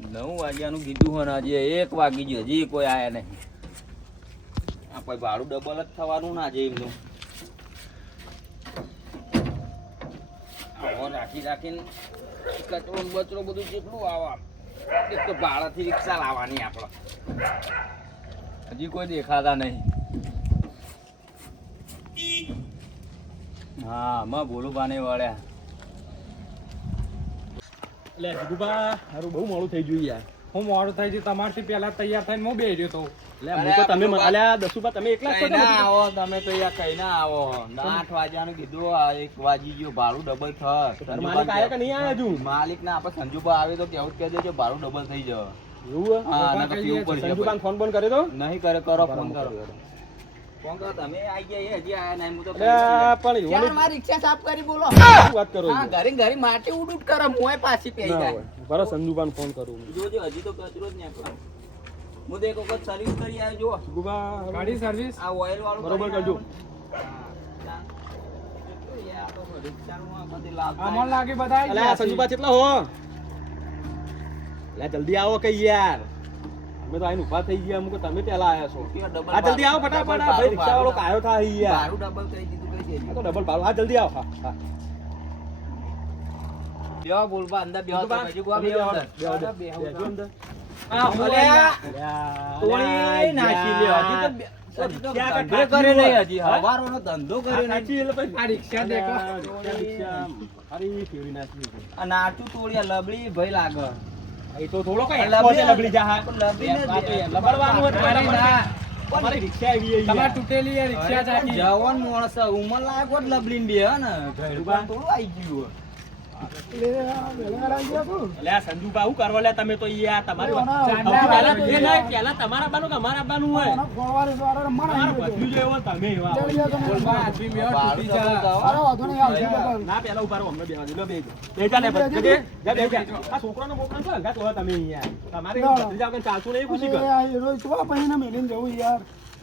નવ વાગ્યાનું કીધું હોય ને હજી એક વાગી ગયું. હજી કોઈ આયા નહીં. આ કોઈ ભાડું ડબલ જ થવાનું ના છે એમનું. આવો રાખી રાખીને કચરો બચરો બધું કેટલું આવા, એક તો ભાડાથી રિક્ષા લાવવાની આપણે. હજી કોઈ દેખાતા નહીં. હા માં બોલું પાને વળ્યા. એટલે જીગુબા હારું બહુ મોડું થઈ ગયું યાર. હું મોડું થઈ ગયું તમારથી પહેલા તૈયાર થઈને હું બેહી રહ્યો તો. લે હું તો તમે અલ્યા દસુબા તમે એકલા છો ના આવો તમે તો યાર કઈ ના આવો. આઠ વાગ્યાનું કીધું આ એક વાગી ગયો ભાડું ડબલ તારો માલિક આયા કે નહીં આયા હજુ? માલિક ના આપણે સંજુભા આવે તો કેવું જ કહી દેજો ભાડું ડબલ થઈ જાય એવું હે? હા ના કઈ પીવું પડશે ફોન બોન કરે તો? નહીં કરે કરો ફોન કરો. બરોબર કરજો. લાગે બધા સંજુબા કેટલા હો? જલ્દી આવો કઈ યાર. અમે તો આઈને ઊભા થઈ ગયા. અમુક તમે પેલા આયા છો. આ જલ્દી આવો ફટાફટ. આ ભાઈ રિક્ષા વાળો કાયો થાય યાર. ભાડું double કરી દીધું. આ તો ડબલ ભાડું આ જલ્દી આવો. હા હા. અંદર તો અંદર. અંદર. આ નાખી લ્યો. હજી તો. હા? નાચું તોડ્યા લબડી ભય લાગે. એ તો થોડો કઈ લબડી લબડી જા લબડવાનું. અમારી રિક્ષા આવી તમારે તૂટેલી રિક્ષા પણ જવાન માણસ ઉમર લાયક લબડીને બે હે ને. થોડું આઈ ગયું હોય. નો હું તમે તો યાર તમારી યાર ચાલતું નહીં પૂછી કરે. મારી વાત તો સાંભળો.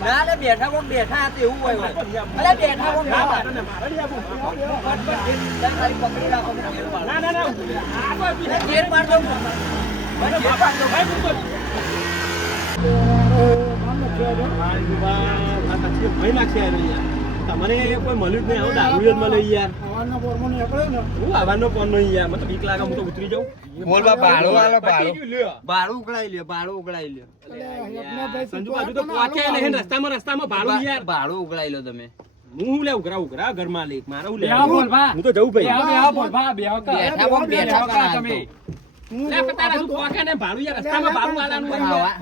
ના લે બેઠા કોક બેઠા હતા એવું હોય. અલે બેઠા. ભાઈ, ભય નાખશે કોઈ મળ્યું નહીં આવું દારૂ જ મળે યાર હું આવવાનો ફોન નહીં યાર. મને તો બીક લાગે હું તો ઉતરી જાઉં. બોલ બા, ભાડું આલો, ભાડું. ભાડું ઉગડાઈ લ્યો ભાડું ઉગડાઈ લ્યો. સંજુ બાજુ તો પહોંચ્યા નહીં રસ્તામાં રસ્તામાં ભાડું યાર. ભાડું ઉગડાઈ લો તમે. હું હું લે ઉઘરા ઉઘરા ઘર લે મારા હું લે. હું તો જઉં ભાઈ. બેહો, બેહો કા. બેઠા બેઠા કા તમે.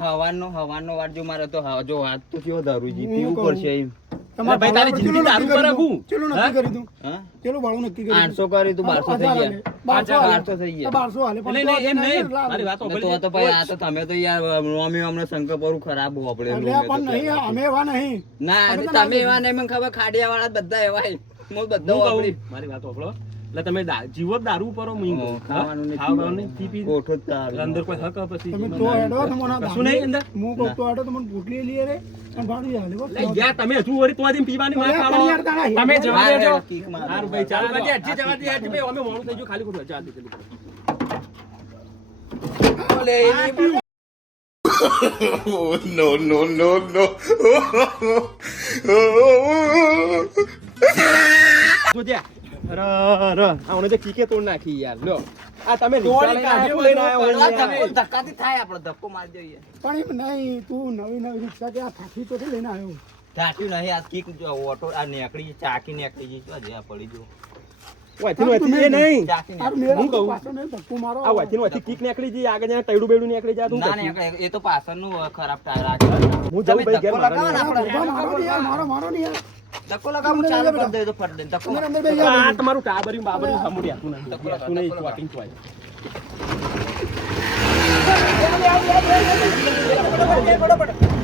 હવાનો હવાનો વાર જો મારે તો જો હાથ તો કેવો દારૂજી પીવું પડશે એમ. અરે ભાઈ તારી જિંદગી દારૂ પર રાખું હા? આઠસો કરી તું બારસો થઈ ગયા. બારસો થઈ ગયા. એટલે નહીં, એમ નહીં. મારી વાત તો તો ભાઈ આ તો તમે તો યાર નોમી અમને શંકર પર ખરાબ વાપરેલું ના તમે એવા નહીં મને ખબર ખાડિયા વાળા બધા એવા હું બધા હું મારી વાત. એટલે તમે જીવો દારૂ પરો મીંગો ખાવાનું ને ખાવાનું નહીં, પી પી. કોઠો જ અંદર કોઈ હક પછી તમે તો હેડો તો મને કશું નહીં અંદર? હું કહું તો હેડો તો મને ભૂખલી લઈએ રે અને ભાડું યાર લેવો. યાર તમે હજુ વળી તો આજે પીવાની ના પાડો. પણ યાર તારા તમે જવા દેજો. કિક ભાઈ ચાલો કરજે, હજી જવા દે, હજી ભાઈ, અમે મોડું થઈ ગયું, ખાલી ખોટું. ચાલ, જલ્દી, જલ્દી. ઓલે, એની Oh, no, no, no, no. જોજે. અરે, અરે, આ ઓને તો કીકે તોડ નાખી યાર. લો આ તમે ધક્કાથી થાય આપણો ધક્કો મારી દઈએ પણ એમ નહીં તું નવી નવી રિક્ષા કે આ થાકી તો લઈને આવ્યો. ઢાંક્યું નહીં આ કીક જો ઓટો આ નેકડી ચાકી નેકડી જી જો જે આ પડી જો. ચાકી જાય ખરાબ ટાયર હું જઉં ભાઈ ઘેર. મારો મારો નહીં યાર, મારો મારો નહીં ધક્કો લગાવો હું ચાલુ કરી દઉં તો ફટ દે ધક્કો. આ તમારું ટાબરિયું બાબરિયું સાંભળ્યું. આતું નહીં. આતું નહીં, ચોટીને ચોય.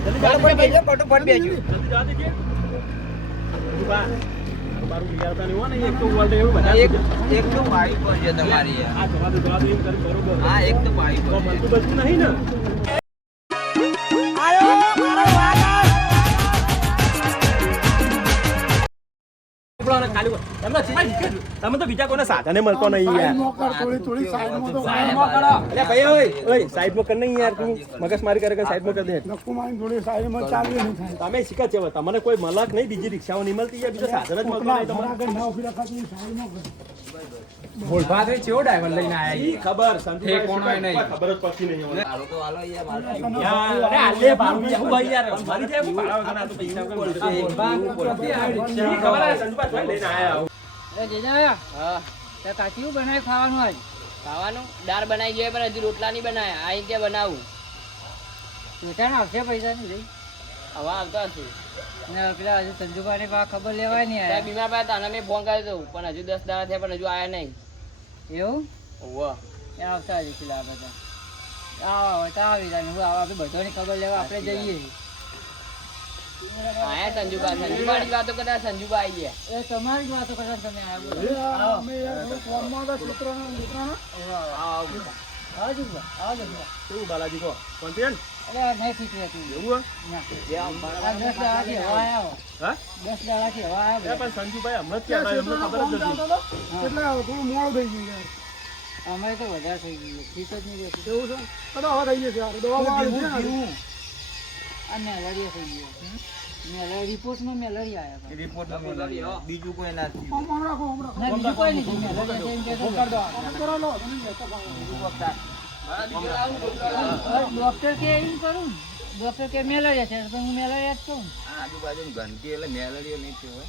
તમારું નહીં ને, એક તો એવું બધા એક એક તમે તો બીજા કોઈને સાધને મળતો નહીં યાર ભાઈ ઓય ઓય સાઈડમાં કર નહીં યાર તું મગજમારી કરે કે સાઈડમાં કર દે થોડી સાઈડમાં ચાલવી નહીં તમે શીખા છે તમને કોઈ મલક નહીં બીજી રિક્ષાઓ નહીં મળતી યાર બીજા સાધન જ મળતો નહીં તમને ઘર આગળ ના ઊભી રખાતી સાઈડમાં કર. ભોળભા થઈ ચેવો ડ્રાઈવર લઈને આયા ઈ ખબર નહીં. ખબર જ પડતી નહીં હવે. હાલો તો હાલો યાર, મારે તો યાર, અરે આ લે હું ભાઈ યાર, મારી જાય, હું ભાડા વગરના આ તો પૈસા વગર એવું મળશે. પડશે, એવું પડશે. ઈ ખબર આ સંતુભાઈ ભાઈ લઈને આયા આવું. ખાવાનું? દાળ બનાવી જોઈએ પણ હજુ રોટલા નહીં બનાયા. આ રીતે બનાવું. હવે આવતા હશે. ત્યાં બીમાર પડ્યા હતા અને મેં ફોન કર્યો હતો પણ હજુ દસ દાડા થયા પણ હજુ આયા નહીં. એવું? ઓવા ત્યાં આવતા હજુ પેલા બધા? આવો હવે આવી જાય હું આવા બધાની ખબર લેવા આપણે જઈએ. આયા સંજુબા સંજુબાની વાતો કરતા સંજુબા આવી ગયા. એ તમારી વાતો કરતા તમે આયા બોલો. અમે યાર ફોનમાં હતા છોકરાના દીકરાના. આવો જુઓ આવો કેવું બાલાજી કહો? કોન્ફિડન્ટ? અરે નહીં ખીચી હતી. એવું ના. આ દસ દાડાથી હવા આવ્યો હા? દસ દાડાથી હવા આવ્યો પણ સંજુભાઈ હમણાં જ ત્યાં કહેતા, ખબર જ નથી. એટલે થોડું મોડું થઈ ગયું યાર. અમારે તો વધારે થઈ ગયું. જ નહીં એવું છે? તો તો હવે થઈ જશે દવા બવા લીધી ને આજે. આ મેલેરિયા થઈ ગયો રિપોર્ટમાં આવ્યા. બીજું કોઈ ના થયું. રાખો, રાખો. બીજું કોઈ નહીં કરો લો, લેતા ડોક્ટર કે એમ કરું. ડોક્ટર કે મેલેરિયા છે તો હું મેલેરિયા જ છું આ આજુબાજુની ગંદકી એટલે મેલેરિયા નહીં થયો હોય.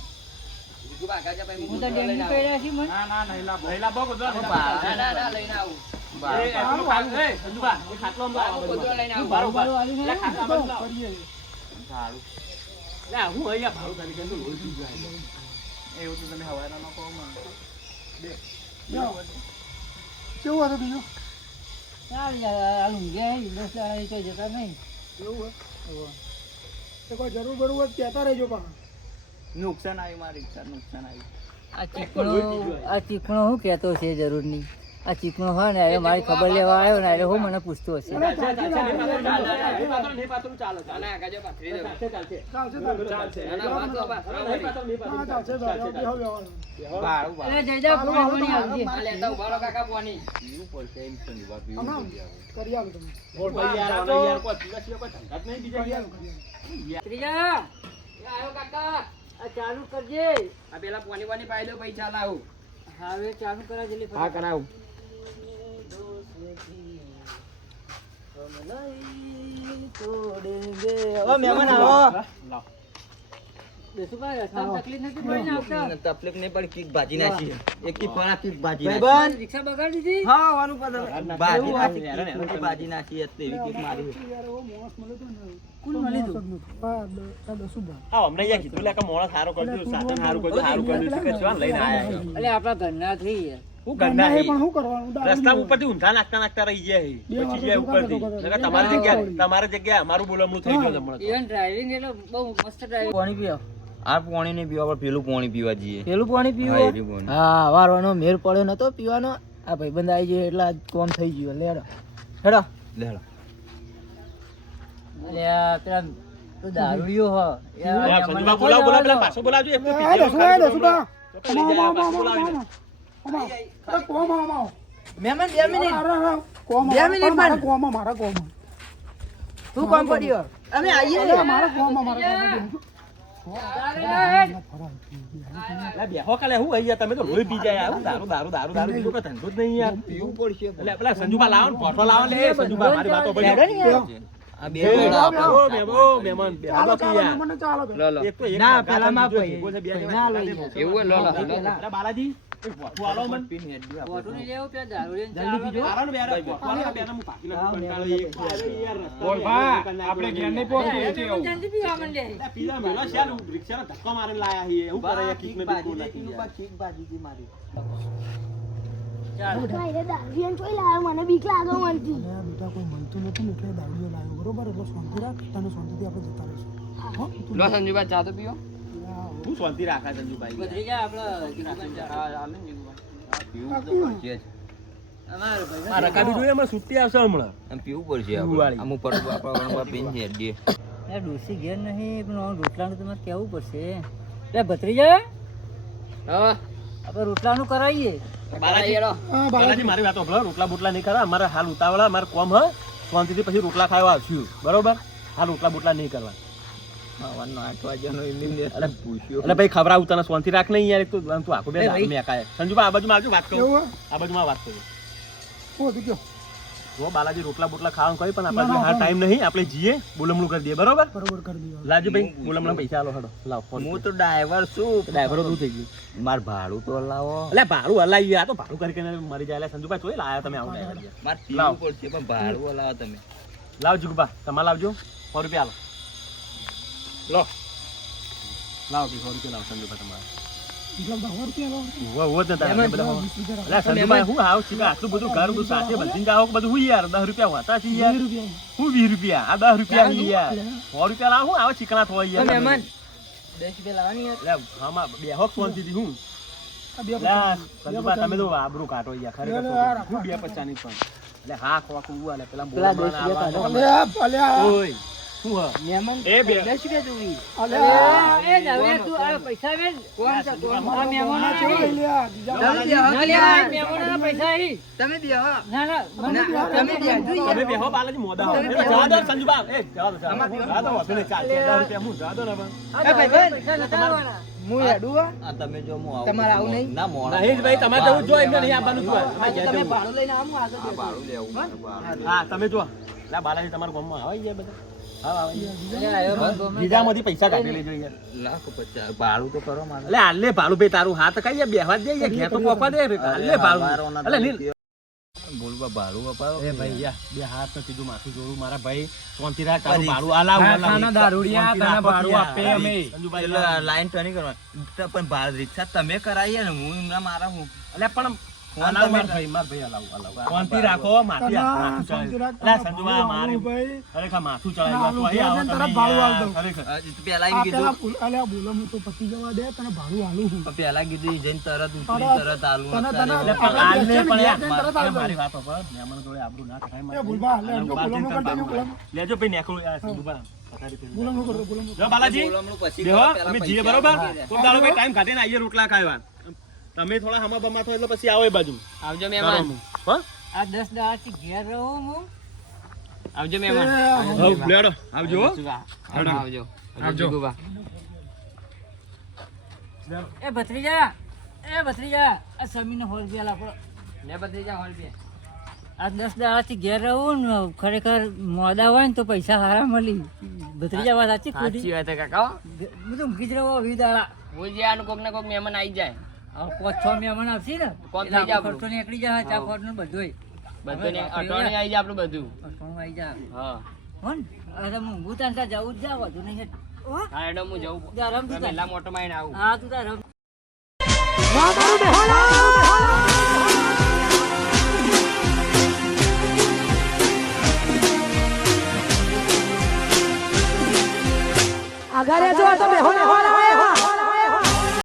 હું તો ડેન્ગ્યુ કર્યા છે મને. ના ના નહીં લાવો, ગોદડા લઈ બા- લાવો. ના ના ના લઈને આવું. કેવું હતું બીજું? જતા નહીં. એવું હોય? તો કોઈ જરૂર બરું હોય કહેતા રહેજો. નુકસાન આવ્યું મારી નુકસાન આવ્યું. આ ચીકણો આ ચીકણો હું કહેતો છે જરૂર નહીં આ ચીકણો હોય ને એ મારી ખબર લેવા આવ્યો ને એટલે હું મને પૂછતો હશે ચાલે, કરજે આ પેલા પોની પાણી પાઈ દો પૈસા લાવું હવે ચાલુ કરાવ હા કરાવું તકલીફ નથી પડી ને આવતા તકલીફ નહીં પડી કીક ભાજી નાખી એક કી ફળા કીક ભાજી રિક્ષા બગાડી દીધી? હા આવવાનું પડે ભાજી નાખી ભાજી નાખી હતી એવી કીક મારી યાર, એવો માણસ મળ્યો તો. ને. કોણ મળી માણસ હા, દ- આ દસુભા. હા, અમને યાર કીધું લે કે મોણસ સારો કરજો, સાધન સારું કરજો, સારું કરજો. કે શું લઈને આયા. એટલે આપણા ઘરના થઈ ગયા ગંદા હે. પણ શું કરવાનું? રસ્તા ઉપરથી ઊંધા નાખતા નાખતા રહી ગયા હે. પછી ગયા ઉપરથી. નકર તમારી જગ્યા તમારી જગ્યાએ અમારું બોલમણું થઈ ગયું હમણાં ઇવન ડ્રાઇવિંગ એટલે બહુ મસ્ત ડ્રાઇવિંગ પાણી પીવો આ પાણી નહીં પીવા પણ પેલું પાણી પીવા જઈએ. પેલું પાણી પીવો એ રહ્યું પાણી. હા વારવાનો મેર પડ્યો નતો પીવાનો. આ ભાઈબંધ આવી ગયો એટલે કોમ થઈ ગયો. લેડો હેડો. લેડો આ પેલા તો દારૂડિયો હ. યાર, સંજુબા બોલાવો, બોલાવો, પેલા પાછો બોલાવજો. એક તો આ પીધેલો દસુભા, આમાં. અરે, કોમાં, આમાં. મહેમાન બે મિનિટ. અરે, અરે, કોમાં. બે મિનિટ મારા. મારા કોમાં. શું કામ પડ્યો અમે અરે, મારા કોમાં, મારા કોમાં. લે, બેહો કાલે હું અહીંયા તમે તો લોહી પી જાય. આવું દારૂ દારૂ દારૂ દારૂ. બીજો કોઈ ધંધો જ નહીં યાર. પીવું પડશે. એટલે પેલા સંજુબા લાવો ને લાવો ને. સંજુભા મારી વાતો બીજો બાલાજી આપણે. ઘેર નહીં પહોંચીએ પીલા મેલો છે યાર, ધક્કો મારીને લાયા છીએ. એવું કરે કીક કિકને ભાજી બિલકુલ દે, નથી કીક યાર. બા- કીક ભાજી હતી મારી. મને બીક લાગે મનથી બેટા કોઈ મળતું નથી એટલે દારૂડિયો લાવ્યો બરોબર? એટલે શાંતિ રાખ તને શાંતિથી આપણે જતા રહીશું. લો સંજુબા ચા તો પીવો હું શાંતિ રાખા સંજુભાઈ? ભત્રીજા આપણે પીવું તો પડશે જ. અમારો ભાઈ જોઈએ અમારે સુટ્ટી આવશે હમણાં. આમ પીવું પડશે આપણે. અમુક પડતું આપણા પીને યાર ડોસી ઘેર નહીં પણ રોટલાનું તમારે કહેવું પડશે. લે ભત્રીજા હા. આપણે રોટલાનું કરાવીએ. બાલાજી. મારી વાત સાંભળો રોટલા બોટલા નહીં કરવા. અમારે હાલ ઉતાવળા અમારે કોમ હ. શાંતિથી પછી રોટલા ખાવા આવશું. બરોબર? હાલ રોટલા બોટલા નહીં કરવા. સંજુભાઈ આ બાજુ આવજો વાત કરું. આ બાજુ વાત કરું. જો બાલાજી રોટલા બોટલા ખાવાનું કહી પણ આપણે હા. ટાઈમ નહીં આપણે જઈએ બોલમણું કરી દઈએ બરોબર? બરોબર કરી દઈએ. લાવજો ભાઈ બોલમણા પૈસા આલો હડો લાવ ફોન હું તો ડ્રાઈવર છું. ડ્રાઈવર શું થઈ ગયું. માર ભાડું તો લાવો એટલે ભાડું હલાવી આ તો ભાડું કરી કરીને મરી જાય. એટલે સંજુભાઈ ચોય લાયા તમે આવું ડ્રાઈવર માર લાવ. પીવું પડશે પણ ભાડું લાવો તમે. લાવ જુગબા તમારે લાવજો. સો રૂપિયા આલો. લો. લાવ સો રૂપિયા લાવ સંજુભાઈ તમારે. તમે તો આબરૂ કાઢો યાર ખરેખર બે પચાસની પણ. એટલે હા એટલે પેલા આવા. મહેમાન એ બે. અલે, એ તું આ પૈસા કોણ છે કોણ? આ મહેમાન ના લે પૈસા. તમે ના ના તમે તમે બાલાજી મોદા સંજુબા. એ હું ને. ભાઈ પૈસા નતા આવવાના. આ તમે જો હું તમારે આવું નહીં? ના મોડા નહીં ભાઈ તમારે જ એમને નહીં આવવાનું. આ ભાડું લેવું હા તમે જો લા બાલાજી તમારા ગામમાં આવી જાય બધા? હા આવે છે. અલ્યા, આવ્યો પણ ગમે. બીજામાંથી પૈસા કાઢી લેજો યાર. લાખ પચાસ ભાડું તો કરો મારે. એટલે હાલે ભાડું ભાઈ તારું. હાથ કઈ બેહવા દે ઘેર તો પોકવા દે. હાલે ભાડું. એટલે બોલવા ભાડું અપાવો એ ભાઈ યા બે હાથ તો કીધું માથું જોડું. મારા ભાઈ રાખ તારું ભાડું આલાવ ખાના દારૂડિયા તને ભાડું આપે અમે. લાઈન તો કરવા. પણ ભાડ રિક્ષા તમે કરાવીએ ને હું મારા હું. એટલે પણ પેલા કીધું બોલ- અલ્યા, બોલો હું તો પતી જવા દે તને ભાડું આલું હું. પેલા કીધું ઈ જઈને તરત ઉતરી તરત- આલું માર- વાત સાંભળ. જોડે આબરૂ ના. જો, લેજો ભાઈ નેકળું બાલાજી બરોબર? ટાઈમ કાઢીને આવીએ રોટલા ખાવા. તમે થોડા હમા બમા થો એટલે પછી આવો એ બાજુ. આવજો મહેમાન. હા? આ દસ દાડાથી ઘેર રહું હું. આવજો મહેમાન. હવ લેડો આવજો હો. આવજો આવજો. ગુબા એ ભત્રીજા. એ ભત્રીજા. આ સમીનો હોલ બી આપણો લે ભત્રીજા હોલ બી. આ દસ દાડાથી ઘેર રહું ને ખરેખર મોડા હોય ને તો પૈસા સારા મળી. ભત્રીજા વાત સાચી સાચી ખોટી? વાત છે કાકા હો. બધું મૂકી જ રહો વી દાડા. હું જે આનું કોક ને કોક મહેમાન આવી જાય. પાંચ છ મહેમાન આવશે ને? ખર્ચો નીકળી જાય ચા પાણીનું બધુંય. બધું હવે આવી જાય આપણું બધું. અઠવાણું આવી જાય હા. હો અરે હું હું જવું જ જાવ વધુ નહીં. હો? હા એડો હું જવું. રમ તું. પહેલા મોટો માઈને આવું. હા તું તાર રમ. આગળ જો